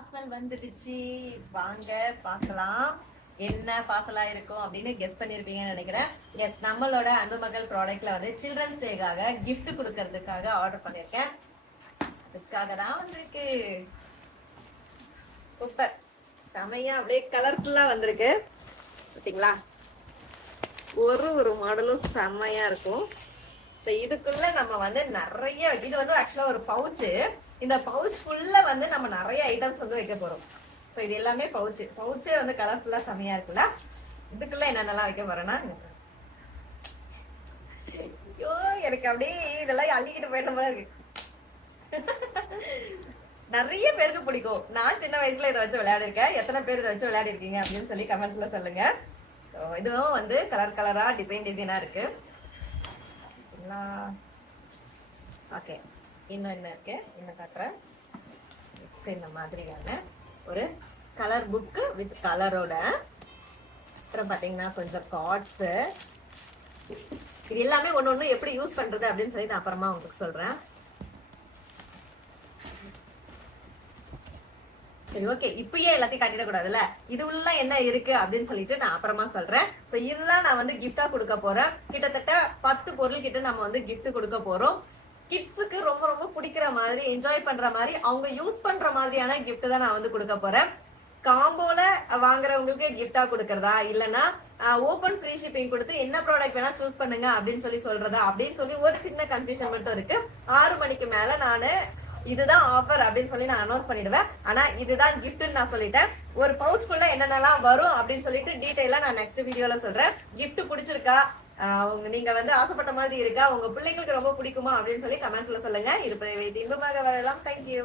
Parcel வந்துடுச்சு. வாங்க பார்க்கலாம் என்ன பார்சலா இருக்கும் அப்படின்னு கெஸ் பண்ணிருப்பீங்கன்னு நினைக்கிறேன். எஸ், நம்மளோட அன்பு மகள் ப்ராடக்ட்ல வந்து சில்ட்ரன்ஸ் டேக்காக கிஃப்ட் கொடுக்கறதுக்காக ஆர்டர் பண்ணிருக்கேன். அதுக்காக தான் வந்திருக்கு. சூப்பர், செமையா அப்படியே கலர்ஃபுல்லா வந்திருக்கு. பார்த்தீங்களா, ஒரு மாடலும் செம்மையா இருக்கும். இதுக்குள்ள நம்ம வந்து நிறைய, இது வந்து ஆக்சுவலா ஒரு பவுச்சு. இந்த பவுச் ஃபுல்லா வந்து நம்ம நிறைய ஐட்டம்ஸ் வந்து வைக்க போறோம். ஸோ இது எல்லாமே பவுச்சே வந்து கலர்ஃபுல்லா செமையா இருக்குல்ல. இதுக்குள்ள என்னென்னலாம் வைக்க போறேன்னா, ஐயோ எனக்கு அப்படியே இதெல்லாம் அள்ளிக்கிட்டு போயிட்ட மாதிரி இருக்கு. நிறைய பேருக்கு பிடிக்கும். நான் சின்ன வயசுல இதை வச்சு விளையாடிருக்கேன். எத்தனை பேர் இதை வச்சு விளையாடி இருக்கீங்க அப்படின்னு சொல்லி கமெண்ட்ஸ்ல சொல்லுங்க. இதுவும் வந்து கலர் கலரா டிசைனா இருக்கு. ஓகே, இன்னும் என்ன இருக்கு, இன்னும் காட்டுறேன். இந்த மாதிரியான ஒரு கலர் புக்கு வித் கலரோட. அப்புறம் பாத்தீங்கன்னா கொஞ்சம் கார்ட்ஸ். இது எல்லாமே ஒண்ணு எப்படி யூஸ் பண்றது அப்படின்னு சொல்லி நான் அப்புறமா உங்களுக்கு சொல்றேன். சரி, ஓகே, இப்பயே எல்லாத்தையும் காட்டிட கூடாதுல்ல. இது உள்ள என்ன இருக்கு அப்படின்னு சொல்லிட்டு நான் அப்புறமா சொல்றேன். இதுதான் நான் வந்து கிஃப்டா கொடுக்க போறேன். கிட்டத்தட்ட 10 பொருள் கிட்ட நம்ம வந்து கிஃப்ட் கொடுக்க போறோம். கிட்ஸுக்கு ரொம்ப ரொம்ப பிடிக்கிற மாதிரி, என்ஜாய் பண்ற மாதிரி, அவங்க யூஸ் பண்ற மாதிரியான கிஃப்ட் தான் நான் வந்து கொடுக்க போறேன். காம்போல வாங்குறவங்களுக்கு கிஃப்டா கொடுக்கறதா, இல்லைன்னா ஓபன் ஃப்ரீ ஷிப்பிங் கொடுத்து என்ன ப்ராடக்ட் வேணா சூஸ் பண்ணுங்க அப்படின்னு சொல்லி சொல்றதா அப்படின்னு சொல்லி ஒரு சின்ன கன்ஃபியூஷன் மட்டும் இருக்கு. 6 மணிக்கு மேல நானு இதுதான் ஆஃபர் அப்படின்னு சொல்லி நான் அனௌன்ஸ் பண்ணிடுவேன். ஆனா இதுதான் கிஃப்ட்னு நான் சொல்லிட்டேன். ஒரு பவுச்சுக்குள்ள என்னென்னலாம் வரும் அப்படின்னு சொல்லிட்டு டீடைலா நான் நெக்ஸ்ட் வீடியோல சொல்றேன். கிஃப்ட் பிடிச்சிருக்கா, நீங்க வந்து ஆசைப்பட்ட மாதிரி இருக்கா, உங்க பிள்ளைங்களுக்கு ரொம்ப பிடிக்குமா அப்படின்னு சொல்லி கமெண்ட்ஸ்ல சொல்லுங்க. இருப்பதை வைத்து இன்பமாக வரலாம். தேங்க்யூ.